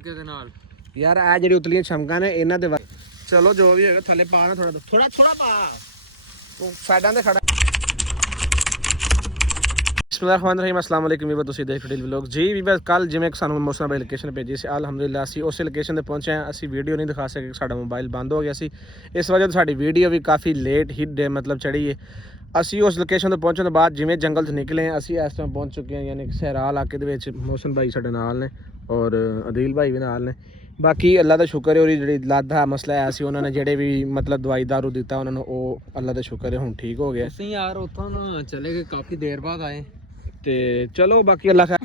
ਕਿਹਦੇ ਨਾਲ ਯਾਰ ਆ ਜਿਹੜੀ ਉਤਲੀਆਂ ਛਮਕਾਂ ਨੇ ਇਹਨਾਂ ਦੇ ਚਲੋ ਜੋ ਵੀ ਹੈਗਾ ਥੱਲੇ ਪਾ ਨਾ ਥੋੜਾ ਪਾ ਉਹ ਸਾਈਡਾਂ ਤੇ ਖੜਾ। ਬਿਸਮਿਲ੍ਲਾਹਿਰਰਹਿਮਾਨਿਰਰਹੀਮ अस्सलाम वालेकुम ਵੀ ਤੁਸੀਂ ਦੇਖ ਰਹੇ ਵਲੌਗ ਜੀ ਵੀ ਬਸ ਕੱਲ ਜਿਵੇਂ ਸਾਨੂੰ ਮੌਸਮ ਬਾਈ ਲੋਕੇਸ਼ਨ ਭੇਜੀ ਸੀ ਅਲਹਮਦੁਲਿਲਾ ਅਸੀਂ ਉਸੇ ਲੋਕੇਸ਼ਨ ਤੇ ਪਹੁੰਚੇ ਹਾਂ। ਅਸੀਂ ਵੀਡੀਓ ਨਹੀਂ ਦਿਖਾ ਸਕੇ, ਸਾਡਾ ਮੋਬਾਈਲ ਬੰਦ ਹੋ ਗਿਆ ਸੀ, ਇਸ ਵਜ੍ਹਾ ਤੋਂ ਸਾਡੀ ਵੀਡੀਓ ਵੀ ਕਾਫੀ ਲੇਟ ਹੀ ਮਤਲਬ ਚੜੀ ਹੈ। ਅਸੀਂ ਉਸ ਲੋਕੇਸ਼ਨ ਤੋਂ ਪਹੁੰਚਣ ਤੋਂ ਬਾਅਦ ਜਿਵੇਂ ਜੰਗਲ 'ਚ ਨਿਕਲੇ ਹਾਂ ਅਸੀਂ ਇਸ ਟਾਈਮ ਪਹੁੰਚ ਚੁੱਕੇ ਹਾਂ ਯਾਨੀ ਕਿ ਸਹਿਰਾ ਇਲਾਕੇ ਦੇ ਵਿੱਚ। ਮੌਸਮ ਭਾਈ ਸਾਡੇ ਨਾਲ ਨੇ ਔਰ ਅਦੀਲ ਭਾਈ ਵੀ ਨਾਲ ਨੇ। ਬਾਕੀ ਅੱਲਾ ਦਾ ਸ਼ੁਕਰ ਹੈ ਉਹਦੀ ਜਿਹੜੀ ਲੱਤ ਦਾ ਮਸਲਾ ਆਇਆ ਸੀ ਉਹਨਾਂ ਨੇ ਜਿਹੜੇ ਵੀ ਮਤਲਬ ਦਵਾਈ ਦਾਰੂ ਦਿੱਤਾ ਉਹਨਾਂ ਨੂੰ ਉਹ ਅੱਲਾ ਦਾ ਸ਼ੁਕਰ ਹੈ ਹੁਣ ਠੀਕ ਹੋ ਗਿਆ। ਤੁਸੀਂ ਯਾਰ ਉੱਥੋਂ ਚਲੇ ਗਏ ਕਾਫੀ ਦੇਰ ਬਾਅਦ ਆਏ ਤੇ ਚਲੋ ਬਾਕੀ ਅੱਲਾ ਖੈਰ।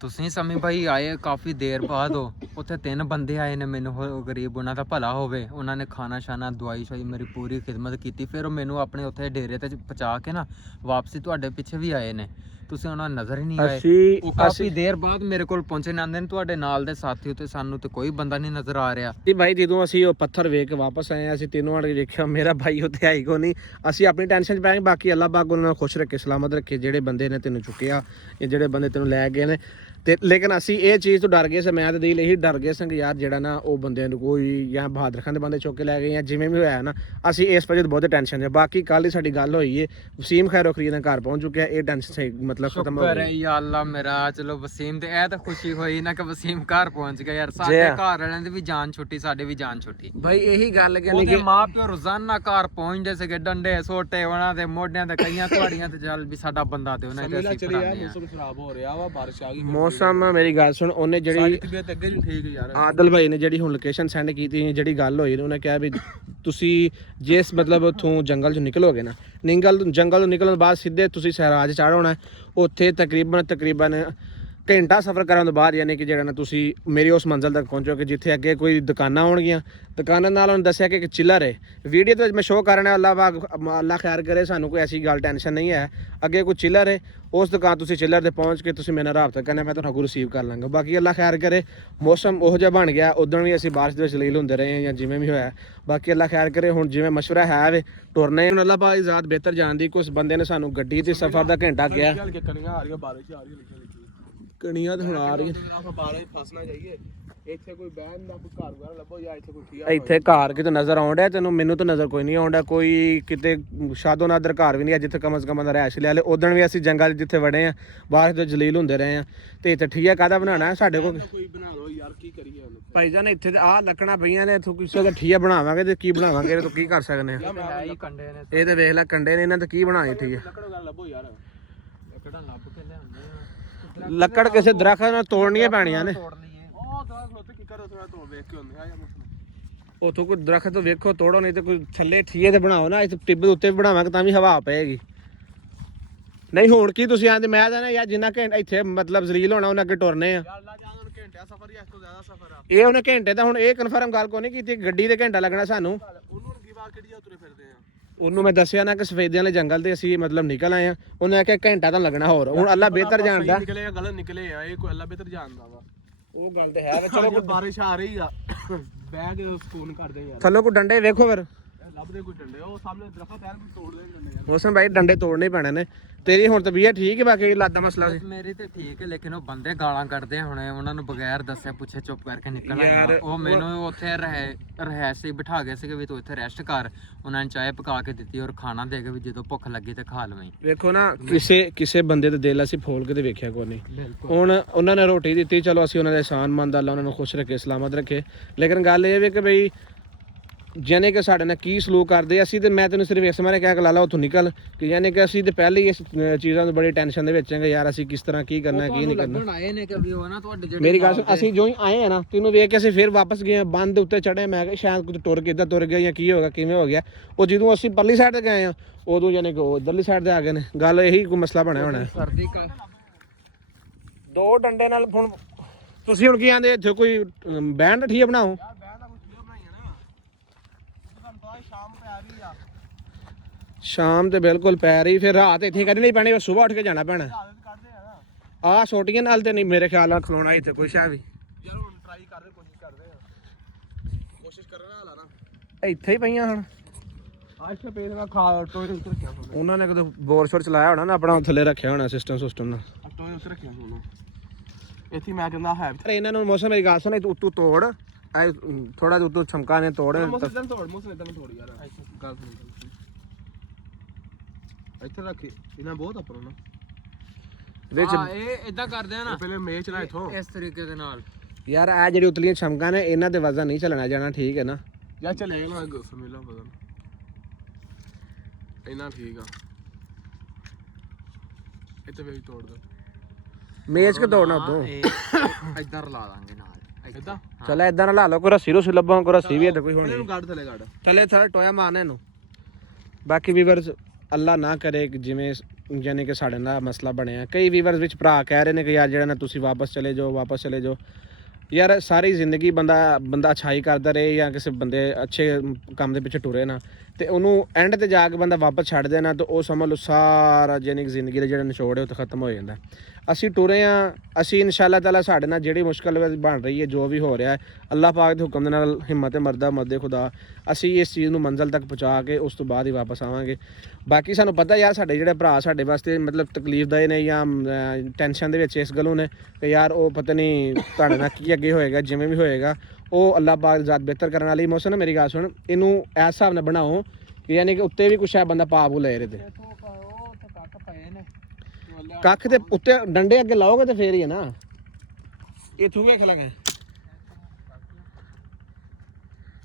ਤੁਸੀਂ ਸਮੀ ਭਾਈ ਆਏ ਕਾਫੀ ਦੇਰ ਬਾਅਦ ਹੋ। ਉੱਥੇ 3 ਬੰਦੇ ਆਏ ਨੇ, ਮੈਨੂੰ ਗਰੀਬ ਉਹਨਾਂ ਦਾ ਭਲਾ ਹੋਵੇ, ਉਹਨਾਂ ਨੇ ਖਾਣਾ ਸ਼ਾਨਾ ਦਵਾਈ ਸ਼ਾਈ ਮੇਰੀ ਪੂਰੀ ਖਿਦਮਤ ਕੀਤੀ। ਫਿਰ ਉਹ ਮੈਨੂੰ ਆਪਣੇ ਉੱਥੇ ਡੇਰੇ ਤੇ ਪਹੁੰਚਾ ਕੇ ਨਾ ਵਾਪਸੀ ਤੁਹਾਡੇ ਪਿੱਛੇ ਵੀ ਆਏ ਨੇ, ਤੁਸੀਂ ਉਹਨਾਂ ਨੂੰ ਨਜ਼ਰ ਹੀ ਨਹੀਂ ਆਏ। ਉਹ ਕਾਫੀ ਦੇਰ ਬਾਅਦ ਮੇਰੇ ਕੋਲ ਪਹੁੰਚੇ ਨੇ, ਤੁਹਾਡੇ ਨਾਲ ਦੇ ਸਾਥੀ ਉੱਤੇ ਸਾਨੂੰ ਤੇ ਕੋਈ ਬੰਦਾ ਨਹੀਂ ਨਜ਼ਰ ਆ ਰਿਹਾ ਜੀ ਭਾਈ। ਜਦੋਂ ਅਸੀਂ ਉਹ ਪੱਥਰ ਵੇਖ ਕੇ ਵਾਪਸ ਆਏ ਅਸੀਂ ਤਿੰਨੋਂ ਆਣ ਕੇ ਵੇਖਿਆ ਮੇਰਾ ਭਾਈ ਉੱਥੇ ਆਈ ਕੋ ਨਹੀਂ। ਅਸੀਂ ਆਪਣੀ ਟੈਨਸ਼ਨ 'ਚ ਪੈ ਗਏ, ਬਾਕੀ ਅੱਲਾ ਪਾਕ ਉਹਨਾਂ ਨੂੰ ਖੁਸ਼ ਰੱਖੇ ਸਲਾਮਤ ਰੱਖੇ ਜਿਹੜੇ ਬੰਦੇ ਨੇ ਤੈਨੂੰ ਚੁੱਕਿਆ ਇਹ ਜਿਹੜੇ ਬੰਦੇ ਤੈਨੂੰ ਲੈ ਗਏ ਨੇ। ਤੇ ਲੇਕਿਨ ਅਸੀਂ ਇਹ ਚੀਜ਼ ਤੋਂ ਡਰ ਗਏ ਸੀ, ਮੈਂ ਤੇ ਦਿਲ ਇਹੀ ਡਰ ਗਏ ਸੀ ਕਿ ਯਾਰ ਜਿਹੜਾ ਨਾ ਉਹ ਬੰਦਿਆਂ ਨੂੰ ਕੋਈ ਜਾਂ ਬਹਾਦਰ ਖਾਨ ਦੇ ਬੰਦੇ ਚੁੱਕ ਕੇ ਲੈ ਗਏ ਜਾਂ ਜਿਵੇਂ ਵੀ ਹੋਇਆ ਨਾ ਅਸੀਂ ਇਸ ਵਜ੍ਹਾ ਤੋਂ ਬਹੁਤ ਟੈਨਸ਼ਨ 'ਚ। ਬਾਕੀ ਕੱਲ੍ਹ ਹੀ ਸਾਡੀ ਗੱਲ ਹੋਈ ਹੈ, ਵਸੀਮ ਖੈਰੋ ਖਰੀਦ ਦੇ ਘਰ ਪਹੁੰਚ ਚੁੱਕਿਆ, ਇਹ ਟੈਨਸ਼ਨ ਸਹੀ ਮਤਲਬ ਖਤਮ ਹੋ ਗਈ। ਯਾ ਅੱਲਾ ਮੇਰਾ ਚਲੋ ਵਸੀਮ ਤੇ ਇਹ ਤਾਂ ਖੁਸ਼ੀ ਹੋਈ ਨਾ ਕਿ ਵਸੀਮ ਘਰ ਪਹੁੰਚ ਗਿਆ। ਯਾਰ ਸਾਡੇ ਘਰ ਵਾਲਿਆਂ ਦੀ ਵੀ ਜਾਨ ਛੁੱਟੀ, ਸਾਡੀ ਵੀ ਜਾਨ ਛੁੱਟੀ ਭਾਈ ਇਹੀ ਗੱਲ ਕਹਿੰਦੇ ਕਿ ਮਾਂ ਪਿਓ ਰੋਜ਼ਾਨਾ ਘਰ ਪਹੁੰਚਦੇ ਸੀਗੇ, ਡੰਡੇ ਸੋਟੇ ਉਹਨਾਂ ਦੇ ਮੋਢਿਆਂ ਤੇ ਕਈਆਂ ਤੁਹਾਡੀਆਂ ਤੇ ਚੱਲ ਵੀ ਸਾਡਾ ਬੰਦਾ ਤੇ ਉਹਨਾਂ ਦੇ ਅਸੀਂ ਮੌਸਮ ਖਰਾਬ ਹੋ ਰਿਹਾ ਵਾ, ਬਾਰਿਸ਼ ਆ ਗਈ ਮੌਸਮ। ਮੇਰੀ ਗੱਲ ਸੁਣ, ਉਹਨੇ ਜਿਹੜੀ ਅੱਗੇ ਨਹੀਂ ਠੀਕ ਯਾਰ ਆਦਲ ਭਾਈ ਨੇ ਜਿਹੜੀ ਹੁਣ ਲੋਕੇਸ਼ਨ ਸੈਂਡ ਕੀਤੀ, ਜਿਹੜੀ ਗੱਲ ਹੋਈ ਉਹਨੇ ਕਿਹਾ ਵੀ ਤੁਸੀਂ ਜਿਸ ਮਤਲਬ ਉੱਥੋਂ ਜੰਗਲ 'ਚ ਨਿਕਲੋਗੇ ਨਾ ਜੰਗਲ ਤੋਂ ਨਿਕਲਣ ਤੋਂ ਬਾਅਦ ਸਿੱਧੇ ਤੁਸੀਂ ਸਹਿਰਾਜ ਚੜ੍ਹਨਾ, ਉੱਥੇ ਤਕਰੀਬਨ ਘੰਟਾ ਸਫ਼ਰ ਕਰਨ ਤੋਂ ਬਾਅਦ ਯਾਨੀ ਕਿ ਜਿਹੜਾ ਨਾ ਤੁਸੀਂ ਮੇਰੀ ਉਸ ਮੰਜ਼ਿਲ ਤੱਕ ਪਹੁੰਚੋਗੇ ਜਿੱਥੇ ਅੱਗੇ ਕੋਈ ਦੁਕਾਨਾਂ ਹੋਣਗੀਆਂ। ਦੁਕਾਨਾਂ ਨਾਲ ਉਹਨੇ ਦੱਸਿਆ ਕਿ ਇੱਕ ਚਿੱਲਰ ਹੈ, ਵੀਡੀਓ ਦੇ ਵਿੱਚ ਮੈਂ ਸ਼ੋਅ ਕਰ ਰਿਹਾ। ਅੱਲਾ ਖੈਰ ਕਰੇ, ਸਾਨੂੰ ਕੋਈ ਐਸੀ ਗੱਲ ਟੈਨਸ਼ਨ ਨਹੀਂ ਹੈ। ਅੱਗੇ ਕੋਈ ਚਿੱਲਰ ਹੈ, ਉਸ ਦੁਕਾਨ ਤੁਸੀਂ ਚਿੱਲਰ 'ਤੇ ਪਹੁੰਚ ਕੇ ਤੁਸੀਂ ਮੇਰੇ ਨਾਲ ਰਾਬਤਾ ਕਰਨਾ, ਮੈਂ ਤੁਹਾਨੂੰ ਰਿਸੀਵ ਕਰ ਲਾਂਗਾ। ਬਾਕੀ ਅੱਲਾ ਖੈਰ ਕਰੇ, ਮੌਸਮ ਉਹੋ ਜਿਹਾ ਬਣ ਗਿਆ, ਉਦੋਂ ਵੀ ਅਸੀਂ ਬਾਰਿਸ਼ ਦੇ ਵਿੱਚ ਲੀਲ ਹੁੰਦੇ ਰਹੇ ਜਾਂ ਜਿਵੇਂ ਵੀ ਹੋਇਆ। ਬਾਕੀ ਅੱਲਾ ਖੈਰ ਕਰੇ, ਹੁਣ ਜਿਵੇਂ ਮਸ਼ਵਰਾ ਹੈ ਵੇ ਟੁਰਨੇ ਹੁਣ ਅੱਲਾ ਪਾਕ ਜ਼ਾਤ ਬਿਹਤਰ ਜਾਣਦੀ। ਕੁਛ ਬੰਦੇ ਨੇ ਸਾਨੂੰ ਗੱਡੀ ਤੇ ਸਫ਼ਰ ਦਾ ਘੰਟਾ ਗਿਆ, ਕਣੀਆਂ ਤੇ ਹੁਣ ਆ ਰਹੀ ਫਸਣਾ ਚਾਹੀਏ। ਇੱਥੇ ਕੋਈ ਬਹਿਣ ਦਾ ਕੋਈ ਘਰ ਵਗੈਰਾ ਲੱਭੋ ਜਾਂ ਇੱਥੇ ਕੋਈ ਠੀਕ ਇੱਥੇ ਘਰ ਕਿਤੇ ਨਜ਼ਰ ਆਉਣ ਡਿਆ ਤੈਨੂੰ? ਮੈਨੂੰ ਤਾਂ ਨਜ਼ਰ ਕੋਈ ਨਹੀਂ ਆਉਣ ਡਿਆ, ਕੋਈ ਕਿਤੇ ਸ਼ਾਦੋ ਨਾਦਰ ਘਰ ਵੀ ਨਹੀਂ ਹੈ ਜਿੱਥੇ ਕਮ ਸੇ ਕਮ ਰਹਿਸ਼ ਲਿਆ ਲੈ। ਉਦਣ ਵੀ ਅਸੀਂ ਜੰਗਲ ਜਿੱਥੇ ਵੜੇ ਆ ਬਾਹਰ ਤੋਂ ਜਲੀਲ ਹੁੰਦੇ ਰਹੇ ਆ, ਤੇ ਇੱਥੇ ਠੀਆ ਕਾਹਦਾ ਬਣਾਉਣਾ ਸਾਡੇ ਕੋਲ? ਕੋਈ ਬਣਾ ਲਓ ਯਾਰ, ਕੀ ਕਰੀਏ ਭਾਈ ਜਾਨ। ਇੱਥੇ ਤੇ ਆਹ ਲੱਕੜਾਂ ਪਈਆਂ ਨੇ, ਇੱਥੋਂ ਕਿਸੇ ਦਾ ਠੀਆ ਬਣਾਵਾਂਗੇ ਤੇ ਕੀ ਬਣਾਵਾਂਗੇ? ਇਹਦੇ ਤੋਂ ਕੀ ਕਰ ਸਕਦੇ ਆ? ਇਹ ਤੇ ਵੇਖ ਲੈ ਕੰਡੇ ਨੇ, ਇਹਨਾਂ ਤੇ ਕੀ ਬਣਾਣੀ ਠੀਆ? ਲੱਕੜ ਕਿਸੇ ਦਰਖਤ ਨਾਲ ਤੋੜਨੀਆਂ ਪੈਣੀਆਂ ਨੇ। ਉੱਥੋਂ ਕੋਈ ਦਰਖਤ ਵੇਖੋ ਤੋੜੋ, ਨਹੀਂ ਤੇ ਕੋਈ ਥੱਲੇ ਠੀਏ ਤੇ ਬਣਾਓ ਨਾ। ਇੱਥੇ ਟਿੱਬੇ ਉੱਤੇ ਵੀ ਬਣਾਵਾਂਗੇ ਤਾਂ ਵੀ ਹਵਾ ਪਏਗੀ। ਨਹੀਂ ਹੁਣ ਕੀ ਤੁਸੀਂ ਆਂਦੇ, ਮੈਂ ਤਾਂ ਯਾਰ ਜਿੰਨਾ ਘੰਟਾ ਇੱਥੇ ਮਤਲਬ ਜ਼ਲੀਲ ਹੋਣਾ ਉਹਨਾਂ ਅੱਗੇ ਟੁਰਨੇ ਆ। ਇਹ ਉਹਨੇ ਘੰਟੇ ਦਾ ਹੁਣ ਇਹ ਕਨਫਰਮ ਗੱਲ ਕੋਈ ਨਹੀਂ ਕੀਤੀ, ਗੱਡੀ ਤੇ ਘੰਟਾ ਲੱਗਣਾ ਸਾਨੂੰ। ਉਹਨੂੰ ਮੈਂ ਦੱਸਿਆ ਨਾ ਕਿ ਸਫੇਦਿਆਂ ਵਾਲੇ ਜੰਗਲ ਤੇ ਅਸੀਂ ਮਤਲਬ ਨਿਕਲ ਆਏ ਆ, ਉਹਨੇ ਆਖਿਆ ਘੰਟਾ ਤਾਂ ਲੱਗਣਾ ਹੋਰ। ਹੁਣ ਅੱਲਾ ਬਿਹਤਰ ਜਾਣਦਾ, ਗਲਤ ਨਿਕਲੇ ਆ, ਇਹ ਕੋਈ ਅੱਲਾ ਬਿਹਤਰ ਜਾਣਦਾ ਵਾ। ਉਹ ਗੱਲ ਤੇ ਹੈ। ਚਲੋ ਕੋਈ ਬਾਰਿਸ਼ ਆ ਰਹੀ ਆ, ਬਹਿ ਕੇ ਸਕੂਨ ਕਰਦੇ ਯਾਰ। ਥੱਲੋਂ ਕੋਈ ਡੰਡੇ ਵੇਖੋ ਫਿਰ, ਲੱਭਦੇ ਕੋਈ ਡੰਡੇ, ਉਹ ਸਾਹਮਣੇ ਦਰਖਤ ਹੈ, ਤੋੜ ਦੇ ਡੰਡੇ ਯਾਰ। ਮੌਸਮ ਭਾਈ ਡੰਡੇ ਤੋੜਨੇ ਪੈਣੇ ਨੇ। ਤੇਰੀ ਹੁਣ ਤਬੀਅਤ ਠੀਕ ਹੈ? ਬਾਕੀ ਲੱਤ ਦਾ ਮਸਲਾ ਸੀ ਮੇਰੀ ਤੇ ਠੀਕ ਹੈ, ਲੇਕਿਨ ਉਹ ਬੰਦੇ ਗਾਲਾਂ ਕੱਢਦੇ ਹੁਣੇ, ਉਹਨਾਂ ਨੂੰ ਬਗੈਰ ਦੱਸਿਆ ਪੁੱਛੇ ਚੁੱਪ ਕਰਕੇ ਨਿਕਲਣਾ। ਉਹ ਮੈਨੂੰ ਉੱਥੇ ਰਹਿਸ਼ ਬਿਠਾ ਗਏ ਸੀਗੇ ਵੀ ਤੂੰ ਇੱਥੇ ਰੈਸਟ ਕਰ। ਉਹਨਾਂ ਨੇ ਚਾਹ ਪਕਾ ਕੇ ਦਿੱਤੀ ਔਰ ਖਾਣਾ ਦੇ ਕੇ ਵੀ ਜਦੋਂ ਭੁੱਖ ਲੱਗੀ ਤੇ ਖਾ ਲਵੇਂ। ਵੇਖੋ ਨਾ ਕਿਸੇ ਬੰਦੇ ਦੇ ਦਿਲ ਅਸੀਂ ਫੋਲ ਕੇ ਤੇ ਵੇਖਿਆ ਕੋਈ ਨਹੀਂ। ਹੁਣ ਉਹਨਾਂ ਨੇ ਰੋਟੀ ਦਿੱਤੀ, ਚਲੋ ਅਸੀਂ ਉਹਨਾਂ ਦੇ ਅਹਿਸਾਨ ਮੰਦ, ਅੱਲਾ ਉਹਨਾਂ ਨੂੰ ਖੁਸ਼ ਰੱਖੇ ਸਲਾਮਤ ਰੱਖੇ। ਲੇਕਿਨ ਗੱਲ ਇਹ ਵੀ ਕਿ ਬਈ ਯਾਨੀ ਕਿ ਸਾਡੇ ਨਾਲ ਕੀ ਸਲੂਕ ਕਰਦੇ ਅਸੀਂ, ਤੇ ਮੈਂ ਤੈਨੂੰ ਸਿਰਫ ਇਸ ਮਾਰੇ ਕਹਿ ਕੇ ਲਾ ਲਾ ਉੱਥੋਂ ਨਿਕਲ ਕਿ ਯਾਨੀ ਕਿ ਅਸੀਂ ਤੇ ਪਹਿਲੇ ਹੀ ਇਸ ਚੀਜ਼ਾਂ ਤੋਂ ਬੜੀ ਟੈਨਸ਼ਨ ਦੇ ਵਿੱਚ ਹੈਗੇ ਯਾਰ, ਅਸੀਂ ਕਿਸ ਤਰ੍ਹਾਂ ਕੀ ਕਰਨਾ ਕੀ ਨਹੀਂ ਕਰਨਾ। ਮੇਰੀ ਗੱਲ ਸੁਣ, ਅਸੀਂ ਜੋ ਹੀ ਆਏ ਆ ਨਾ ਤੈਨੂੰ ਵੇਖ ਕੇ ਅਸੀਂ ਫਿਰ ਵਾਪਸ ਗਏ, ਬੰਦ ਦੇ ਉੱਤੇ ਚੜੇ। ਮੈਂ ਕਿਹਾ ਸ਼ਾਇਦ ਕੁਝ ਟੁਰ ਕੇ ਇੱਧਰ ਤੁਰ ਗਿਆ ਜਾਂ ਕੀ ਹੋਗਾ ਕਿਵੇਂ ਹੋ ਗਿਆ। ਉਹ ਜਦੋਂ ਅਸੀਂ ਪਰਲੀ ਸਾਈਡ ਤੇ ਗਏ ਆ ਉਦੋਂ ਯਾਨੀ ਕਿ ਉਹ ਇੱਧਰਲੀ ਸਾਈਡ ਤੇ ਆ ਗਏ ਨੇ। ਗੱਲ ਇਹੀ ਕੋਈ ਮਸਲਾ ਬਣਿਆ ਹੋਣਾ। ਦੋ ਡੰਡੇ ਨਾਲ ਹੁਣ ਤੁਸੀਂ ਹੁਣ ਕੀ ਆਂਦੇ ਇੱਥੇ ਕੋਈ ਬਹਿਣ ਦਾ ਠੀਆ ਬਣਾਓ? ਸ਼ਾਮ ਤੇ ਬਿਲਕੁਲ ਪੈ ਰਹੀ, ਫਿਰ ਰਾਤ ਇੱਥੇ ਕੱਢਣੀ ਨਹੀਂ ਪੈਣੀ, ਸਵੇਰ ਉੱਠ ਕੇ ਜਾਣਾ ਪੈਣਾ। ਆਹ ਛੋਟੀਆਂ ਨਾਲ ਤੇ ਨਹੀਂ ਮੇਰੇ ਖਿਆਲ ਨਾਲ ਖਲੋਣਾ ਇੱਥੇ ਕੋਈ ਸ਼ਾਇਦ ਵੀ। ਯਾਰ ਹੁਣ ਟਰਾਈ ਕਰਦੇ, ਕੋਸ਼ਿਸ਼ ਕਰਨਾ ਨਾ ਇੱਥੇ ਹੀ ਪਈਆਂ ਹੁਣ। ਆਸ਼ਾ ਪੇਲ ਦਾ ਖਾ ਟੋਏ ਉੱਤੇ ਰੱਖਿਆ ਉਹਨਾਂ ਨੇ ਕਦੇ ਬੋਰ ਸ਼ੋਰ ਚਲਾਇਆ ਹੋਣਾ ਨਾ ਆਪਣਾ, ਥੱਲੇ ਰੱਖਿਆ ਹੋਣਾ ਸਿਸਟਮ ਨਾਲ। ਟੋਏ ਉੱਤੇ ਰੱਖਿਆ ਹੋਣਾ। ਇੱਥੇ ਮੈਂ ਕਹਿੰਦਾ ਹੈ ਪਰ ਇਹਨਾਂ ਨੂੰ ਮੌਸਮ ਮੇਰੀ ਗੱਲ ਸੁਣ ਤੂੰ ਉੱਤੋਂ ਤੋੜ ਥੋੜਾ ਜਿਹਾ ਉੱਤੋਂ ਛਮਕਾ ਨੇ ਤੋੜ ਮੋਸਨ ਤੋੜ ਮੋਸਨ ਇਦਾਂ ਤੋੜ ਯਾਰ ਗੱਲ ਸੁਣ ਇੱਥੇ ਰੱਖੀ ਇਹਨਾਂ ਬਹੁਤ ਆਪਣਾ ਨਾ ਇਹਦੇ ਚ ਇਹ ਇਦਾਂ ਕਰਦੇ ਆ ਨਾ ਪਹਿਲੇ ਮੇਚ ਨਾ ਇਥੋਂ ਇਸ ਤਰੀਕੇ ਦੇ ਨਾਲ ਯਾਰ ਆ ਜਿਹੜੀ ਉਤਲੀਆਂ ਛਮਕਾਂ ਨੇ ਇਹਨਾਂ ਦੇ ਵਜ਼ਨ ਨਹੀਂ ਚੱਲਣਾ ਜਾਣਾ ਠੀਕ ਹੈ ਨਾ ਯਾ ਚੱਲੇ ਨਾ ਸਮੇਲਾ ਬਦਲ ਇਹਨਾਂ ਠੀਕ ਆ ਇੱਥੇ ਵੀ ਤੋੜ ਦੋ ਮੇਜ਼ ਕੇ ਤੋੜਨਾ ਉਦੋਂ ਇਦਾਂ ਲਾ ਦਾਂਗੇ ਨਾਲ ਇਦਾਂ ਚਲ ਇਦਾਂ ਨਾ ਲਾ ਲਓ ਕੋਈ ਰੱਸੀ ਰੁਸੀ ਲੱਭਾਂ ਕੋਈ ਰੱਸੀ ਵੀ ਹੈ ਤਾਂ ਕੋਈ ਹੋਣੀ ਇਹਨੂੰ ਕੱਢ ਥੱਲੇ ਕੱਢ ਥੱਲੇ ਥੋੜਾ ਟੋਇਆ ਮਾਰਨਾ ਇਹਨੂੰ ਬਾਕੀ ਵੀਵਰਸ ਅੱਲਾ ਨਾ ਕਰੇ ਕਿ ਜਿਵੇਂ ਯਾਨੀ ਕਿ ਸਾਡੇ ਨਾਲ ਮਸਲਾ ਬਣਿਆ ਕਈ ਵੀਵਰਸ ਵਿੱਚ ਭਰਾ ਕਹਿ ਰਹੇ ਨੇ ਕਿ ਯਾਰ ਜਿਹੜਾ ਨਾ ਤੁਸੀਂ ਵਾਪਸ ਚਲੇ ਜਾਓ ਯਾਰ ਸਾਰੀ ਜ਼ਿੰਦਗੀ ਬੰਦਾ ਅੱਛਾਈ ਕਰਦਾ ਰਹੇ ਜਾਂ ਕਿਸੇ ਬੰਦੇ ਅੱਛੇ ਕੰਮ ਦੇ ਪਿੱਛੇ ਟੁਰੇ ਨਾ ਤੇ ਉਹਨੂੰ ਐਂਡ ਤੇ ਜਾ ਕੇ ਬੰਦਾ ਵਾਪਸ ਛੱਡ ਦੇਣਾ ਤਾਂ ਉਹ ਸਮਝ ਲਓ ਸਾਰਾ ਯਾਨੀ ਕਿ ਜ਼ਿੰਦਗੀ ਦਾ ਜਿਹੜਾ ਨਿਚੋੜ ਹੈ ਉਹ ਤਾਂ ਖਤਮ ਹੋ ਜਾਂਦਾ ਅਸੀਂ ਟੁਰੇ ਆ ਅਸੀਂ ਇਨਸ਼ਾਅੱਲਾ ਤਾਲਾ ਸਾਡੇ ਨਾਲ ਜਿਹੜੀ ਮੁਸ਼ਕਲ ਬਣ ਰਹੀ ਹੈ ਜੋ ਵੀ ਹੋ ਰਿਹਾ ਹੈ ਅੱਲਾਹ ਪਾਕ ਦੇ ਹੁਕਮ ਦੇ ਨਾਲ ਹਿੰਮਤ ਮਰਦਾ ਮਦਦ ਖੁਦਾ ਅਸੀਂ ਇਸ ਚੀਜ਼ ਨੂੰ ਮੰਜ਼ਿਲ ਤੱਕ ਪਹੁੰਚਾ ਕੇ ਉਸ ਤੋਂ ਬਾਅਦ ਹੀ ਵਾਪਸ ਆਵਾਂਗੇ ਬਾਕੀ ਸਾਨੂੰ ਪਤਾ ਯਾਰ ਸਾਡੇ ਜਿਹੜੇ ਭਰਾ ਸਾਡੇ ਵਾਸਤੇ ਮਤਲਬ ਤਕਲੀਫ ਦਾ ਨੇ ਜਾਂ ਟੈਨਸ਼ਨ ਦੇ ਵਿੱਚ ਇਸ ਗੱਲੋਂ ਨੇ ਕਿ ਯਾਰ ਉਹ ਪਤਾ ਨਹੀਂ ਤੁਹਾਡੇ ਨਾਲ ਕੀ ਅੱਗੇ ਹੋਏਗਾ ਜਿਵੇਂ ਵੀ ਹੋਏਗਾ ਉਹ ਅੱਲਾਹ ਪਾਕ ਦੀ ਜ਼ਾਤ ਬਿਹਤਰ ਕਰਨ ਵਾਲੀ ਮੌਸਮ ਮੇਰੀ ਗੱਲ ਸੁਣ ਇਹਨੂੰ ਇਸ ਹਿਸਾਬ ਨਾਲ ਬਣਾਓ ਕਿ ਯਾਨੀ ਕਿ ਉੱਤੇ ਵੀ ਕੁਛ ਹੈ ਬੰਦਾ ਪਾਪ ਲੈ ਰਹੇ ਤੇ ਕੱਖ ਦੇ ਉੱਤੇ ਡੰਡੇ ਅੱਗੇ ਲਾਓਗੇ ਤੇ ਫੇਰ ਹੀ ਹੈ ਨਾ ਇਹ ਤੂੰ ਵੇਖ ਲਗਾ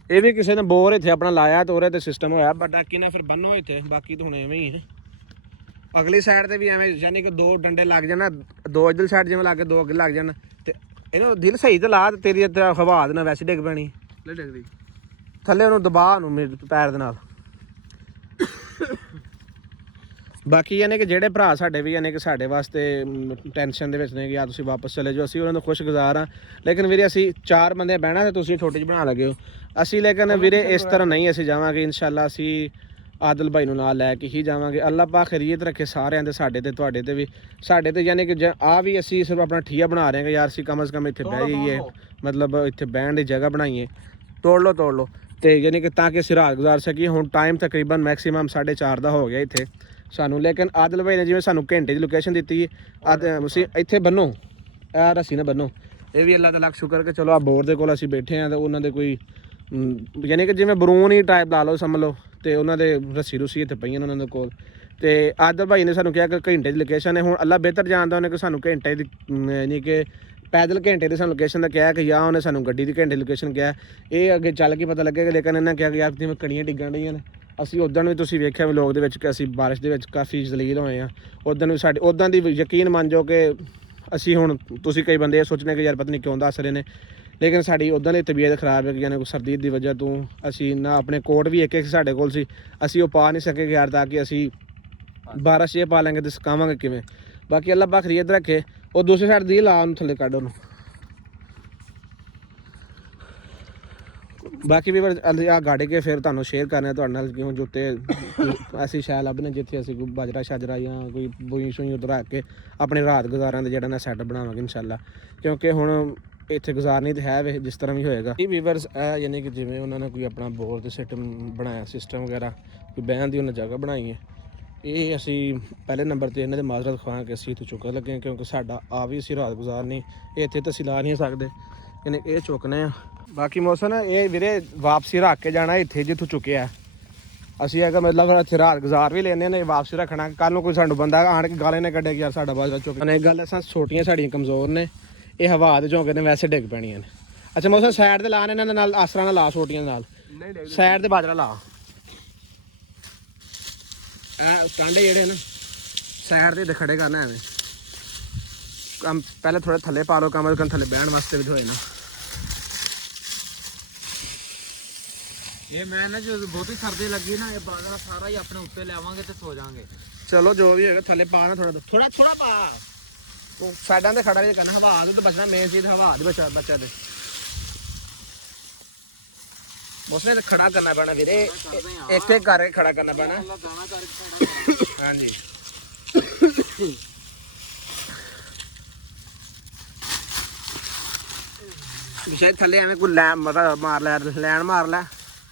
ਇਹ ਵੀ ਕਿਸੇ ਨੇ ਬੋਰ ਇੱਥੇ ਆਪਣਾ ਲਾਇਆ ਤੇ ਉਹਦੇ ਤੇ ਸਿਸਟਮ ਹੋਇਆ ਬਾਕੀ ਨਾ ਫਿਰ ਬੰਨੋ ਇੱਥੇ ਬਾਕੀ ਤਾਂ ਹੁਣ ਐਵੇਂ ਹੀ ਹੈ ਅਗਲੀ ਸਾਈਡ ਤੇ ਵੀ ਐਵੇਂ ਯਾਨੀ ਕਿ ਦੋ ਡੰਡੇ ਲੱਗ ਜਾਣ ਦੋ ਇੱਧਰ ਸਾਈਡ ਜਿਵੇਂ ਲੱਗ ਕੇ ਦੋ ਅੱਗੇ ਲੱਗ ਜਾਣ ਤੇ ਇਹਨੂੰ ਦਿਲ ਸਹੀ ਤੇ ਲਾ ਤੇ ਤੇਰੀ ਹਵਾ ਦੇ ਨਾਲ ਵੈਸੇ ਡਿੱਗ ਪੈਣੀ ਲੈ ਡਿੱਗਦੀ ਥੱਲੇ ਉਹਨੂੰ ਦਬਾ ਨੂੰ ਪੈਰ ਦੇ ਨਾਲ ਬਾਕੀ ਯਾਨੀ ਕਿ ਜਿਹੜੇ ਭਰਾ ਸਾਡੇ ਵੀ ਯਾਨੀ ਕਿ ਸਾਡੇ ਵਾਸਤੇ ਟੈਨਸ਼ਨ ਦੇ ਵਿੱਚ ਨੇ ਕਿ ਯਾਰ ਤੁਸੀਂ ਵਾਪਸ ਚਲੇ ਜਾਓ ਅਸੀਂ ਉਹਨਾਂ ਨੂੰ ਖੁਸ਼ਗੁਜ਼ਾਰ ਹਾਂ ਲੇਕਿਨ ਵੀਰੇ ਅਸੀਂ 4 ਬੰਦੇ ਬਹਿਣਾ ਤੇ ਤੁਸੀਂ ਛੋਟੀ ਜਿਹੀ ਬਣਾ ਲਗੇ ਹੋ ਅਸੀਂ ਲੇਕਿਨ ਵੀਰੇ ਇਸ ਤਰ੍ਹਾਂ ਨਹੀਂ ਅਸੀਂ ਜਾਵਾਂਗੇ ਇਨਸ਼ਾਅੱਲਾ ਅਸੀਂ ਆਦਲ ਭਾਈ ਨੂੰ ਨਾਲ ਲੈ ਕੇ ਹੀ ਜਾਵਾਂਗੇ ਅੱਲਾਹ ਪਾਕ ਖੈਰੀਅਤ ਰੱਖੇ ਸਾਰਿਆਂ ਦੇ ਸਾਡੇ ਤੇ ਤੁਹਾਡੇ ਤੇ ਵੀ ਸਾਡੇ ਤੇ ਯਾਨੀ ਕਿ ਆ ਵੀ ਅਸੀਂ ਸਿਰਫ ਆਪਣਾ ਠੀਆ ਬਣਾ ਰਹੇ ਹਾਂ ਕਿ ਯਾਰ ਅਸੀਂ ਕਮ ਸੇ ਕਮ ਇੱਥੇ ਬਹਿ ਜਾਈਏ ਮਤਲਬ ਇੱਥੇ ਬਹਿਣ ਦੀ ਜਗ੍ਹਾ ਬਣਾਈਏ ਤੋੜ ਲਓ ਤੇ ਯਾਨੀ ਕਿ ਤਾਂ ਕਿ ਅਸੀਂ ਰਾਤ ਗੁਜ਼ਾਰ ਸਕੀਏ ਹੁਣ ਟਾਈਮ ਤਕਰੀਬਨ ਮੈਕਸਿਮਮ 4:30 ਦਾ ਹੋ ਗਿਆ ਇੱਥੇ ਸਾਨੂੰ ਲੇਕਿਨ ਆਦਲ ਭਾਈ ਨੇ ਜਿਵੇਂ ਸਾਨੂੰ ਘੰਟੇ ਦੀ ਲੋਕੇਸ਼ਨ ਦਿੱਤੀ ਹੈ ਤੁਸੀਂ ਇੱਥੇ ਬੰਨੋ ਇਹ ਰੱਸੀ ਨਾ ਬੰਨੋ ਇਹ ਵੀ ਅੱਲਾਹ ਦਾ ਲੱਖ ਸ਼ੁਕਰ ਕਿ ਚਲੋ ਆ ਬੋਰ ਦੇ ਕੋਲ ਅਸੀਂ ਬੈਠੇ ਹਾਂ ਤਾਂ ਉਹਨਾਂ ਦੇ ਕੋਈ ਯਾਨੀ ਕਿ ਜਿਵੇਂ ਬਰੂਨ ਹੀ ਟਾਈਪ ਲਾ ਲਓ ਸਮਝ ਲਓ ਤੇ ਉਹਨਾਂ ਦੇ ਰੱਸੀ ਰੁੱਸੀ ਇੱਥੇ ਪਈਆਂ ਉਹਨਾਂ ਦੇ ਕੋਲ ਤੇ ਆਦਲ ਭਾਈ ਨੇ ਸਾਨੂੰ ਕਿਹਾ ਕਿ ਘੰਟੇ ਦੀ ਲੋਕੇਸ਼ਨ ਹੈ ਹੁਣ ਅੱਲਾਹ ਬਿਹਤਰ ਜਾਣਦਾ ਉਹਨੇ ਕਿ ਸਾਨੂੰ ਘੰਟੇ ਦੀ ਯਾਨੀ ਕਿ ਪੈਦਲ ਘੰਟੇ ਦੀ ਸਾਨੂੰ ਲੋਕੇਸ਼ਨ ਦਾ ਕਿਹਾ ਕਿ ਜਾਂ ਉਹਨੇ ਸਾਨੂੰ ਗੱਡੀ ਦੀ ਘੰਟੇ ਦੀ ਲੋਕੇਸ਼ਨ ਕਿਹਾ ਇਹ ਅੱਗੇ ਚੱਲ ਕੇ ਪਤਾ ਲੱਗੇਗਾ ਲੇਕਿਨ ਇਹਨਾਂ ਕਿਹਾ ਕਿ ਯਾਰ ਜਿਵੇਂ ਕਣੀਆਂ ਡਿੱਗਣ ਡਈਆਂ ਨੇ ਅਸੀਂ ਉੱਦਾਂ ਵੀ ਤੁਸੀਂ ਵੇਖਿਆ ਵਲੋਗ ਦੇ ਵਿੱਚ ਕਿ ਅਸੀਂ ਬਾਰਿਸ਼ ਦੇ ਵਿੱਚ ਕਾਫੀ ਜ਼ਲੀਲ ਹੋਏ ਹਾਂ ਉੱਦਾਂ ਵੀ ਸਾਡੇ ਉੱਦਾਂ ਦੀ ਯਕੀਨ ਮੰਨ ਜਾਓ ਕਿ ਅਸੀਂ ਹੁਣ ਤੁਸੀਂ ਕਈ ਬੰਦੇ ਇਹ ਸੋਚਣੇ ਕਿ ਯਾਰ ਪਤਾ ਨਹੀਂ ਕਿਉਂ ਦੱਸ ਰਹੇ ਨੇ ਲੇਕਿਨ ਸਾਡੀ ਉੱਦਾਂ ਦੀ ਤਬੀਅਤ ਖਰਾਬ ਹੈ ਕਿ ਯਾਨੀ ਸਰਦੀ ਦੀ ਵਜ੍ਹਾ ਤੋਂ ਅਸੀਂ ਨਾ ਆਪਣੇ ਕੋਟ ਵੀ ਇੱਕ ਸਾਡੇ ਕੋਲ ਸੀ ਅਸੀਂ ਉਹ ਪਾ ਨਹੀਂ ਸਕੇ ਯਾਰ ਤਾਂ ਕਿ ਅਸੀਂ 12 ਪਾ ਲਾਂਗੇ ਤੇ ਸੁਕਾਵਾਂਗੇ ਕਿਵੇਂ ਬਾਕੀ ਅੱਲਾਹ ਪਾਕ ਖੈਰੀਅਤ ਰੱਖੇ ਉਹ ਦੂਸਰੀ ਸਾਈਡ ਦੀ ਲਾ ਉਹਨੂੰ ਥੱਲੇ ਕੱਢ ਉਹਨੂੰ ਬਾਕੀ ਵੀ ਆ ਗਾੜੇ ਕੇ ਫਿਰ ਤੁਹਾਨੂੰ ਸ਼ੇਅਰ ਕਰਨਾ ਤੁਹਾਡੇ ਨਾਲ ਕਿਉਂ ਜੁੱਤੇ ਅਸੀਂ ਸ਼ਾਇਦ ਲੱਭਨੇ ਜਿੱਥੇ ਅਸੀਂ ਕੋਈ ਬਾਜਰਾ ਸ਼ਾਜਰਾ ਜਾਂ ਕੋਈ ਬੂਈ ਸ਼ੂਈ ਉਧਰ ਰੱਖ ਕੇ ਆਪਣੇ ਰਾਤ ਗੁਜ਼ਾਰਾਂ ਦੇ ਜਿਹੜਾ ਨਾ ਸੈੱਟ ਬਣਾਵਾਂਗੇ ਇਨਸ਼ਾਅੱਲਾ ਕਿਉਂਕਿ ਹੁਣ ਇੱਥੇ ਗੁਜ਼ਾਰਨੀ ਤਾਂ ਹੈ ਵੇ ਜਿਸ ਤਰ੍ਹਾਂ ਵੀ ਹੋਏਗਾ ਇਹ ਵੀਵਰਸ ਯਾਨੀ ਕਿ ਜਿਵੇਂ ਉਹਨਾਂ ਨੇ ਕੋਈ ਆਪਣਾ ਬੋਰ ਦੇ ਸਿਸਟਮ ਬਣਾਇਆ ਸਿਸਟਮ ਵਗੈਰਾ ਕੋਈ ਬਹਿਣ ਦੀ ਉਹਨਾਂ ਜਗ੍ਹਾ ਬਣਾਈ ਹੈ ਇਹ ਅਸੀਂ ਪਹਿਲੇ ਨੰਬਰ ਤੇ ਇਹਨਾਂ ਦੇ ਮਾਜ਼ਰਤ ਖਵਾ ਕੇ ਅਸੀਂ ਇੱਥੇ ਚੁੱਕਣ ਲੱਗੇ ਕਿਉਂਕਿ ਸਾਡਾ ਆ ਵੀ ਅਸੀਂ ਰਾਤ ਗੁਜ਼ਾਰਨੀ ਇਹ ਇੱਥੇ ਤਾਂ ਅਸੀਂ ਲਾ ਨਹੀਂ ਸਕਦੇ ਇਹਨੇ ਇਹ ਚੁੱਕਨੇ ਆ ਬਾਕੀ ਮੌਸਮ ਇਹ ਵੀਰੇ ਵਾਪਸੀ ਰੱਖ ਕੇ ਜਾਣਾ ਇੱਥੇ ਜਿੱਥੋਂ ਚੁੱਕਿਆ ਅਸੀਂ ਅਗਰ ਮਤਲਬ ਇੱਥੇ ਰਾਤ ਗੁਜ਼ਾਰ ਵੀ ਲੈਂਦੇ ਨੇ ਵਾਪਸੀ ਰੱਖਣਾ ਕੱਲ ਨੂੰ ਕੋਈ ਸਾਨੂੰ ਬੰਦਾ ਆਣ ਕੇ ਗਾਲੇ ਨੇ ਕੱਢਿਆ ਕਿ ਯਾਰ ਸਾਡਾ ਬਾਜਰਾ ਚੁੱਕ ਇਹ ਗੱਲ ਅਸਾਂ ਛੋਟੀਆਂ ਸਾਡੀਆਂ ਕਮਜ਼ੋਰ ਨੇ ਇਹ ਹਵਾ ਦੇ ਝੋਂਕੇ ਨੇ ਵੈਸੇ ਡਿੱਗ ਪੈਣੀਆਂ ਨੇ ਅੱਛਾ ਮੌਸਮ ਸਾਈਡ ਤੇ ਲਾਣ ਇਹਨਾਂ ਦੇ ਨਾਲ ਆਸਰਾ ਨਾਲ ਲਾ ਛੋਟੀਆਂ ਨਾਲ ਸਾਈਡ ਤੇ ਬਾਜਰਾ ਲਾ ਕਾਂਡੇ ਜਿਹੜੇ ਨਾ ਸਾਈਡ ਤੇ ਖੜੇ ਕਰਨਾ ਐਵੇਂ ਕੰਮ ਪਹਿਲੇ ਥੋੜਾ ਥੱਲੇ ਪਾ ਲਓ ਕਮਰ ਥੱਲੇ ਬਹਿਣ ਵਾਸਤੇ ਵੀ ਹੋਏ ਨਾ ਇਹ ਮੈਂ ਨਾ ਜਦੋਂ ਬਹੁਤੀ ਸਰਦੀ ਲੱਗੀ ਨਾ ਇਹ ਬਾਜਰਾ ਸਾਰਾ ਹੀ ਆਪਣੇ ਉੱਤੇ ਲੈਵਾਂਗੇ ਤੇ ਸੋ ਜਾਾਂਗੇ ਚਲੋ ਜੋ ਵੀ ਹੈਗਾ ਥੱਲੇ ਪਾ ਨਾ ਥੋੜਾ ਪਾ ਉਹ ਸਾਈਡਾਂ ਤੇ ਖੜਾ ਵੀ ਕਰਨਾ ਹਵਾ ਦੇ ਤੇ ਬਚਣਾ ਮੇਨ ਚੀਜ਼ ਹਵਾ ਦੇ ਬੱਚਾ ਦੇ ਮੋਸਲੇ ਤੇ ਖੜਾ ਕਰਨਾ ਪੈਣਾ ਵੀਰੇ ਇੱਕ ਇੱਕ ਕਰਕੇ ਖੜਾ ਕਰਨਾ ਪੈਣਾ ਹਾਂਜੀ ਵਿਸ਼ੇ ਥੱਲੇ ਐਵੇਂ ਕੋਈ ਲੈਣ ਮਾਰ ਲੈ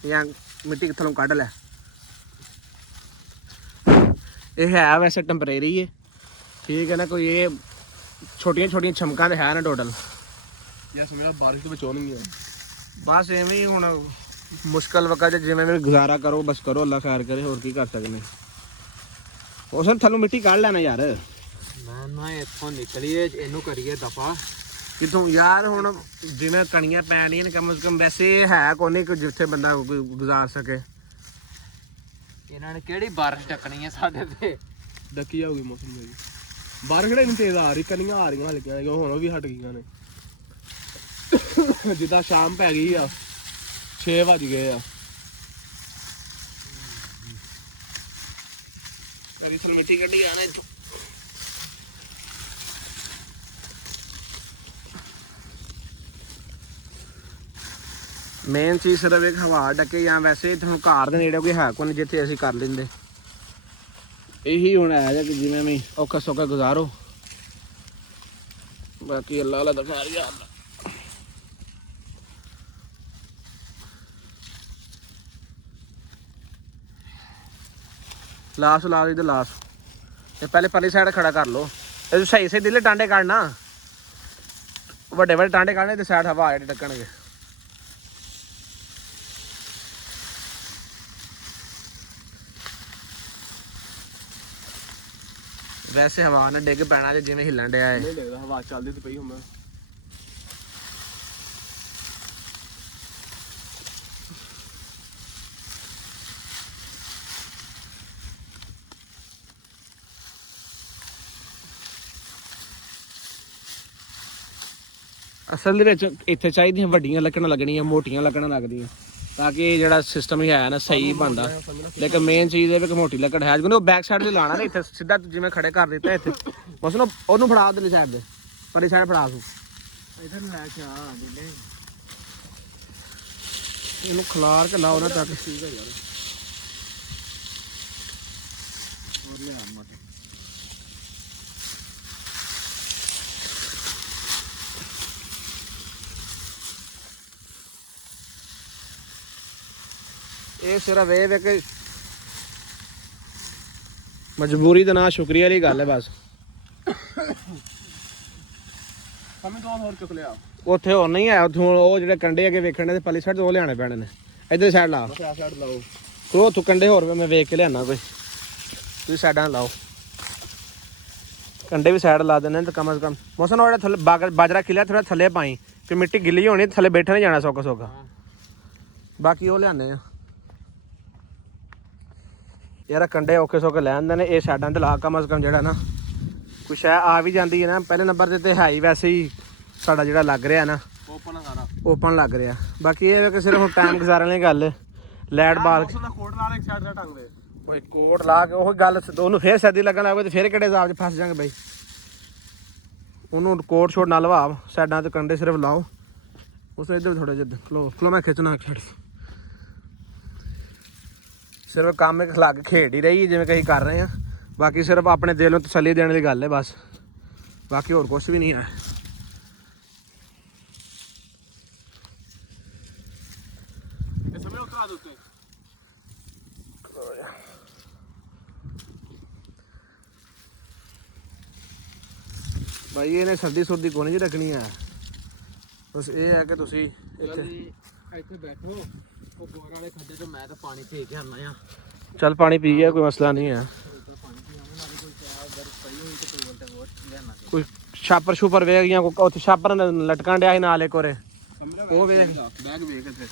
ਜਾਂ ਮਿੱਟੀ ਕਿੱਥੋਂ ਕੱਢ ਲੈ ਇਹ ਹੈ ਵੈਸੇ ਟੈਂਪਰੇਰੀ ਹੈ ਠੀਕ ਹੈ ਨਾ ਕੋਈ ਇਹ ਛੋਟੀਆਂ ਛੋਟੀਆਂ ਚਮਕਾਂ ਦੇ ਹੈ ਨਾ ਟੋਟਲ। ਯਾਰ ਸਮਝਿਆ ਬਾਰਿਸ਼ ਦੇ ਵਿੱਚ ਉਹ ਨਹੀਂ ਹੈ। ਬਸ ਐਵੇਂ ਹੀ ਹੁਣ ਮੁਸ਼ਕਲ ਵਕਤ 'ਚ ਜਿਵੇਂ ਵੀ ਗੁਜ਼ਾਰਾ ਕਰੋ, ਬਸ ਕਰੋ, ਅੱਲਾ ਖੈਰ ਕਰੇ, ਹੋਰ ਕੀ ਕਰ ਸਕਦੇ। ਉਸ ਨੂੰ ਥੱਲੋਂ ਮਿੱਟੀ ਕੱਢ ਲੈਣਾ ਯਾਰ। ਨਾ ਇੱਥੋਂ ਨਿਕਲੀਏ, ਇਹਨੂੰ ਕਰੀਏ ਦਫਾ। ਕਿਥੋਂ ਯਾਰ, ਹੁਣ ਜਿਵੇਂ ਕਣੀਆਂ ਪੈਣੀਆਂ ਨੇ ਕਮ ਸੇ ਕਮ, ਵੈਸੇ ਹੈ ਕੋਈ ਨਹੀਂ ਜਿੱਥੇ ਬੰਦਾ ਗੁਜ਼ਾਰ ਸਕੇ। ਇਹਨਾਂ ਨੇ ਕਿਹੜੀ ਬਾਰਿਸ਼ ਟੱਕਣੀ ਹੈ ਸਾਡੇ ਤੇ। ਡੱਕੀ ਜਾਊਗੀ ਮੌਸਮ ਮੇਰੀ। ਬਾਰਿਸ਼ ਕਿਹੜਾ ਇੰਨੀ ਤੇਜ਼ ਆ ਰਹੀ, ਕਣੀਆਂ ਆ ਰਹੀਆਂ ਹਲਕੀਆਂ ਜਿਹੀਆਂ, ਹੁਣ ਉਹ ਵੀ ਹਟ ਗਈਆਂ ਨੇ। ਜਿੱਦਾਂ ਸ਼ਾਮ ਪੈ ਗਈ ਆ, 6 ਵੱਜ ਗਏ ਆ। ਮੇਰੀ ਥਲ ਮਿੱਟੀ ਕੱਢੀ ਆਣਾ ਇੱਥੋਂ। ਮੇਨ ਚੀਜ਼ ਸਿਰਫ ਇੱਕ ਹਵਾ ਡੱਕੇ, ਜਾਂ ਵੈਸੇ ਤੁਹਾਨੂੰ ਘਰ ਦੇ ਨੇੜੇ ਕੋਈ ਹੈ ਕੋਈ ਨਹੀਂ ਜਿੱਥੇ ਅਸੀਂ ਕਰ ਲੈਂਦੇ। ਇਹੀ ਹੁਣ ਹੈ ਜਾਂ ਕਿ ਜਿਵੇਂ ਵੀ ਔਖਾ ਸੌਖਾ ਗੁਜ਼ਾਰੋ, ਬਾਕੀ ਅੱਲਾ ਦਾ ਖੈਰ ਯਾਰ। ਲਾਸ ਲਾ ਦੇ ਲਾਸ ਤੇ ਪਹਿਲੇ ਪਰਲੀ ਸਾਈਡ ਖੜਾ ਕਰ ਲੋ। ਇਹ ਸਹੀ ਸਹੀ ਦਿਲੇ ਟਾਂਡੇ ਕੱਢਣਾ, ਵੱਡੇ ਵੱਡੇ ਟਾਂਡੇ ਕੱਢਣੇ ਤੇ ਸਾਈਡ ਹਵਾ ਜਿਹੜੇ ਟੱਕਣਗੇ। ਵੈਸੇ ਹਵਾ ਨਾਲ ਡਿੱਗ ਪੈਣਾ ਜੇ ਜਿਵੇਂ ਹਿੱਲਣ ਡਿਆ ਹੈ। ਨਹੀਂ ਲੱਗਦਾ ਹਵਾ ਚੱਲਦੀ ਤੇ ਪਈ ਹੁੰਦਾ। ਅਸਲ ਦੇ ਵਿੱਚ ਇੱਥੇ ਚਾਹੀਦੀਆਂ ਵੱਡੀਆਂ ਲੱਕੜਾਂ ਲੱਗਣੀਆਂ, ਮੋਟੀਆਂ ਲੱਕੜਾਂ ਲੱਗਦੀਆਂ, ਤਾਂ ਕਿ ਇਹ ਜਿਹੜਾ ਸਿਸਟਮ ਹੀ ਹੈ ਨਾ ਸਹੀ ਬਣਦਾ। ਲੇਕਿਨ ਮੇਨ ਚੀਜ਼ ਇਹ ਵੀ ਕਿ ਮੋਟੀ ਲੱਕੜ ਹੈ, ਕਿਉਂਕਿ ਉਹ ਬੈਕ ਸਾਈਡ ਤੇ ਲਾਣਾ ਨਾ, ਇੱਥੇ ਸਿੱਧਾ ਜਿਵੇਂ ਖੜੇ ਕਰ ਦਿੱਤਾ ਇੱਥੇ, ਬਸ ਉਹਨੂੰ ਫੜਾ ਦੇ ਸਾਈਡ ਦੇ, ਪਰਲੀ ਸਾਈਡ ਫੜਾ ਤੂੰ ਇਧਰ ਲੈ ਕੇ ਆ ਜਿੱਲੇ ਇਹਨੂੰ ਖਿਲਾਰ ਕੇ ਲਾਓ ਨਾ ਤੱਕ। ਠੀਕ ਹੈ ਯਾਰ, ਹੋਰ ਲਿਆ ਮਤ। ਇਹ ਸਿਰਫ ਇਹ ਵੇ ਕਿ ਮਜਬੂਰੀ ਦਾ ਨਾ ਸ਼ੁਕਰੀਆ ਵਾਲੀ ਗੱਲ ਹੈ ਬਸ। ਸਮੇਂ ਤੋਂ ਹੋਰ ਚੁੱਕ ਲਿਆ। ਉੱਥੇ ਹੋਰ ਨਹੀਂ ਹੈ, ਉੱਥੇ ਹੁਣ ਉਹ ਜਿਹੜੇ ਕੰਡੇ ਅੱਗੇ ਵੇਖਣ ਦੇ ਪਰਲੀ ਸਾਈਡ ਤੋਂ ਉਹ ਲਿਆਣੇ ਪੈਣੇ ਨੇ। ਇੱਧਰ ਸਾਈਡ ਲਾ, ਸਾਈਡ ਲਾਓ। ਉਹ ਉੱਥੋਂ ਕੰਡੇ ਹੋਰ ਮੈਂ ਵੇਖ ਕੇ ਲਿਆਣਾ ਕੋਈ, ਤੁਸੀਂ ਸਾਈਡਾਂ ਲਾਓ। ਕੰਡੇ ਵੀ ਸਾਈਡ ਲਾ ਦੇਣੇ ਤੇ ਕਮ ਸੇ ਕਮ ਮੌਸਮ ਉਹ ਜਿਹੜਾ ਥੱਲੇ ਬਾਜਰਾ ਖਿਲਿਆ ਥੋੜਾ ਥੱਲੇ ਪਾਈ ਕਿ ਮਿੱਟੀ ਗਿੱਲੀ ਹੋਣੀ, ਥੱਲੇ ਬੈਠਾ ਨਹੀਂ ਜਾਣਾ ਸੌਖਾ ਸੌਖਾ। ਬਾਕੀ ਉਹ ਲਿਆਣੇ ਆ ਯਾਰ, ਕੰਡੇ ਔਖੇ ਸੌਖੇ ਲੈ ਆਉਂਦੇ ਨੇ। ਇਹ ਸਾਈਡਾਂ ਤੇ ਲਾ ਕਮ ਸੇ ਕਮ ਜਿਹੜਾ ਨਾ ਕੁਛ ਹੈ ਆ ਵੀ ਜਾਂਦੀ ਹੈ ਨਾ। ਪਹਿਲੇ ਨੰਬਰ ਤੇ ਹੈ ਹੀ ਵੈਸੇ ਹੀ ਸਾਡਾ ਜਿਹੜਾ ਲੱਗ ਰਿਹਾ ਨਾ ਓਪਨ ਸਾਰਾ ਓਪਨ ਲੱਗ ਰਿਹਾ। ਬਾਕੀ ਇਹ ਹੈ ਕਿ ਸਿਰਫ ਟਾਈਮ ਗੁਜ਼ਾਰਨ ਵਾਲੀ ਗੱਲ, ਲਾਈਟ ਬਾਲ ਦਾ ਕੋਟ ਨਾਲ ਇੱਕ ਸਾਈਡ ਦਾ ਟੰਗ ਦੇ। ਕੋਈ ਕੋਟ ਲਾ ਕੇ ਉਹ ਗੱਲ ਉਹਨੂੰ ਫੇਰ ਸਰਦੀ ਲੱਗਣ ਲੱਗ ਪਈ ਤੇ ਫਿਰ ਕਿਹੜੇ ਹਿਸਾਬ 'ਚ ਫਸ ਜਾਵਾਂਗੇ ਬਈ। ਉਹਨੂੰ ਕੋਟ ਸ਼ੋਟ ਨਾ ਲਵਾ, ਸਾਈਡਾਂ ਤੇ ਕੰਡੇ ਸਿਰਫ ਲਾਓ। ਉਸ ਤੋਂ ਇੱਧਰ ਥੋੜਾ ਜਿਹਾ ਖਲੋ ਮੈਂ ਖਿੱਚਣਾ ਛੱਡ। ਸਿਰਫ ਕੰਮ ਇੱਕ ਲੱਗ ਖੇਡ ਹੀ ਰਹੀ ਜਿਵੇਂ ਕਈ ਕਰ ਰਹੇ ਆ। ਬਾਕੀ ਸਿਰਫ ਆਪਣੇ ਦਿਲ ਨੂੰ ਤਸੱਲੀ ਦੇਣ ਦੀ ਗੱਲ ਹੈ ਬਸ, ਬਾਕੀ ਹੋਰ ਕੁਝ ਵੀ ਨਹੀਂ ਹੈ। ਇਹ ਸਮੇਂ ਉਤਰਾ ਦਿੱਤੇ। ਭਾਈ ਇਹਨੇ ਸਰਦੀ ਸੁਰਦੀ ਕੋਈ ਨਹੀਂ ਰੱਖਣੀ ਹੈ, ਬਸ ਇਹ ਹੈ ਕਿ ਤੁਸੀਂ ਇੱਥੇ ਬੈਠੋ, ਉਹ ਬੋਰ ਵਾਲੇ ਖੱਡੇ ਤੋਂ ਮੈਂ ਤਾਂ ਪਾਣੀ ਭੇਜ ਕੇ ਆਉਣਾ ਆ। ਚੱਲ ਪਾਣੀ ਪੀ ਗਿਆ, ਕੋਈ ਮਸਲਾ ਨਹੀਂ ਹੈ। ਕੋਈ ਛਾਪਰ ਛੂਪਰ ਵੇਖ ਗਿਆ, ਉੱਥੇ ਛਾਪਰ ਲਟਕਣ ਡਿਆ ਸੀ ਨਾਲ ਇੱਕ ਹੋਰੇ, ਉਹ ਵੇਖ। ਬੈਗ ਵੇਖ ਇੱਥੇ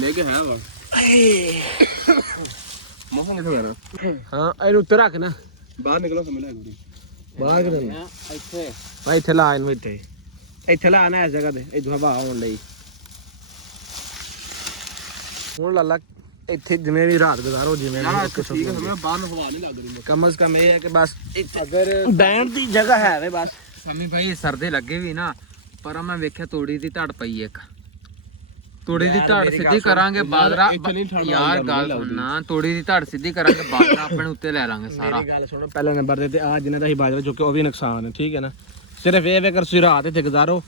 ਲੈ ਕੇ ਹੈ ਵਾ ਮੌਸਮ ਕਿੱਥੇ ਜਾਣਾ। ਹਾਂ ਇਹਨੂੰ ਉੱਤੇ ਰੱਖ ਨਾ, ਬਾਹਰ ਨਿਕਲੋ ਸਮਝ ਲੈ ਗੁਰੀ। ਬਾਹਰ ਕਿਧਰ ਇੱਥੇ ਭਾਈ ਇੱਥੇ ਲਾ ਇਹਨੂੰ, ਇੱਥੇ ਲਾ ਨਾ ਇਸ ਜਗ੍ਹਾ ਤੇ, ਇੱਥੋਂ ਹਵਾ ਆਉਣ ਲਈ। ਹੁਣ ਲਾਲਾ ਇੱਥੇ ਜਿਵੇਂ ਵੀ ਰਾਤ ਗੁਜ਼ਾਰੋ, ਜਿਵੇਂ ਯਾਰ ਠੀਕ ਹੈ ਸਮੇਂ ਬਾਹਰ ਨੂੰ ਹਵਾ ਨਹੀਂ ਲੱਗ ਰਹੀ। ਕਮ ਸੇ ਕਮ ਇਹ ਹੈ ਕਿ ਬਸ ਅਗਰ ਬੈਠਣ ਦੀ ਜਗ੍ਹਾ ਹੈ ਵੇ ਬਸ। ਸਮੀ ਭਾਈ ਸਰਦੇ ਲੱਗੇ ਵੀ ਨਾ, ਪਰ ਮੈਂ ਵੇਖਿਆ ਤੋੜੀ ਦੀ ਧੜ ਪਈ ਇੱਕ। ਤੋੜੀ ਦੀ ਧੜ ਸਿੱਧੀ ਕਰਾਂਗੇ ਬਾਜਰਾ, ਯਾਰ ਗੱਲ ਸੁਣਨਾ, ਤੋੜੀ ਦੀ ਧੜ ਸਿੱਧੀ ਕਰਾਂਗੇ ਬਾਜਰਾ ਆਪਣੇ ਉੱਤੇ ਲੈ ਲਾਂਗੇ ਸਾਰਾ। ਮੇਰੀ ਗੱਲ ਸੁਣੋ, ਪਹਿਲੇ ਨੰਬਰ ਤੇ ਆ ਜਿੰਨਾ ਦਾ ਅਸੀਂ ਬਾਜਰਾ ਚੁੱਕੇ ਉਹ ਵੀ ਨੁਕਸਾਨ ਹੈ, ਠੀਕ ਹੈ ਨਾ। ਸਿਰਫ ਇਹ ਵੇ ਕਰ ਤੁਸੀਂ ਰਾਤ ਇੱਥੇ ਗੁਜ਼ਾਰੋ।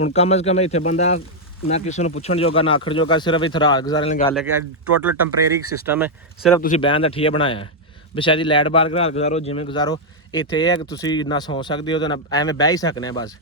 ਹੁਣ ਕਮ ਸੇ ਕਮ ਇੱਥੇ ਬੰਦਾ ਨਾ ਕਿਸੇ ਨੂੰ ਪੁੱਛਣ ਜੋਗਾ ਨਾ ਆਖਣ ਜੋਗਾ, ਸਿਰਫ ਇੱਥੇ ਰਾਤ ਗੁਜ਼ਾਰਨ ਦੀ ਗੱਲ ਹੈ ਕਿ ਟੋਟਲ ਟੈਂਪਰੇਰੀ ਸਿਸਟਮ ਹੈ। ਸਿਰਫ ਤੁਸੀਂ ਬਹਿਣ ਦਾ ਠੀਆ ਬਣਾਇਆ ਹੈ, ਬਸ਼ਾਇਦੀ ਲਾਈਟ ਬਾਰ ਰਾਤ ਗੁਜ਼ਾਰੋ ਜਿਵੇਂ ਗੁਜ਼ਾਰੋ। ਇੱਥੇ ਇਹ ਹੈ ਕਿ ਤੁਸੀਂ ਨਾ ਸੌ ਸਕਦੇ ਹੋ ਤੇ ਨਾ ਐਵੇਂ ਬਹਿ ਹੀ ਸਕਨੇ ਆ ਬਸ।